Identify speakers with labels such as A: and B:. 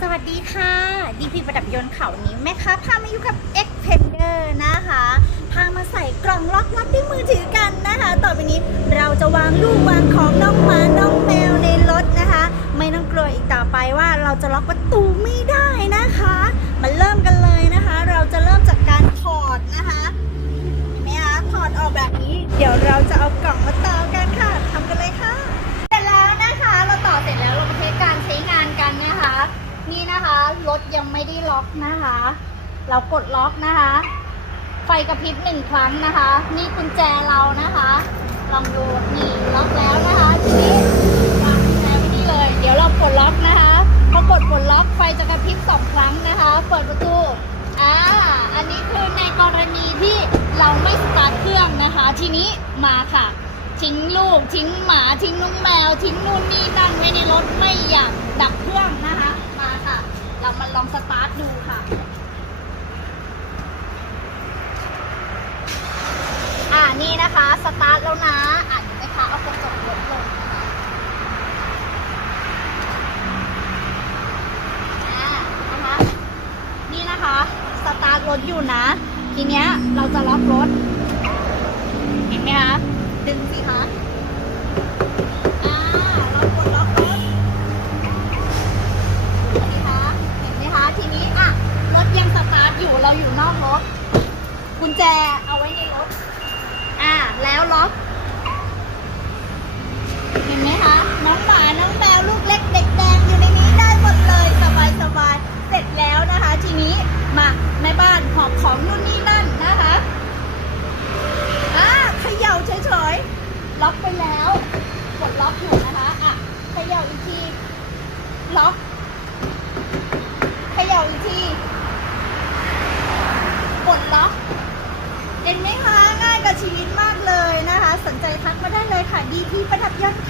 A: สวัสดีค่ะดีพีประดับยนต์เขานี้แม่ค้าพามาอยู่กับ X p e n d e r นะคะพามาใส่กล่องล็อกรับด้วยมือถือกันนะคะ ต่อไปนี้เราจะวางลูกวางของน้องหมาน้องแมวในรถนะคะ ไม่ต้องกลัวอีกต่อไปว่าเราจะล็อกประตูไม่ได้นะคะ มาเริ่มกันเลยนะคะ เราจะเริ่มจากการถอดนะคะเห็นไหมคะถอดออกแบบนี้ เดี๋ยวเราจะเอาก ไม่ได้ล็อกนะคะ เรากดล็อกนะคะ ไฟกระพริบหนึ่งครั้งนะคะ นี่กุญแจเรานะคะ ลองดูนี่ล็อกแล้วนะคะทีนี้วางกุญแจไว้นี่เลย เดี๋ยวเราปลดล็อกนะคะพอกดปลดล็อกไฟจะกระพริบสองครั้งนะคะ เปิดประตูอ่าอันนี้คือในกรณีที่เราไม่สตาร์ทเครื่องนะคะ ทีนี้มาค่ะ ทิ้งลูกทิ้งหมาทิ้งน้องแมว ทิ้งนู่นนี่นั่นไว้ในรถไม่อยากดับเครื่องนะคะ มาค่ะ เรามาลองสตาร์ทดูค่ะ อ่า นี่นะคะ สตาร์ทแล้วนะอ่านไหมคะเอากระจกรถลงนะคะนี่นะคะ สตาร์ทรถอยู่นะ ทีเนี้ยเราจะล็อกรถ เห็นไหมคะ ดึงสิคะอ่าเรากดล็อกรถเห็นไหมคะเห็นไหมคะทีนี้อะรถยังสตาร์ทอยู่เราอยู่นอกรถกุญแจเอาไว้ในรถ แล้วล็อกเห็นไหมคะน้องหมาน้องแมวลูกเล็กเด็กแดงอยู่ในนี้ได้หมดเลยสบายสบายเสร็จแล้วนะคะ ทีนี้มาแม่บ้านหอบของนู่นนี่นั่นนะคะอ่าเขย่าเฉยๆล็อกไปแล้วกดล็อกอยู่นะคะอะเขย่าอีกทีล็อกเขย่าอีกทีกดล็อกเห็นไหมคะ กับชีวิตมากเลยนะคะ สนใจทักมาได้เลยค่ะดีที่ประดับยอดค่ะ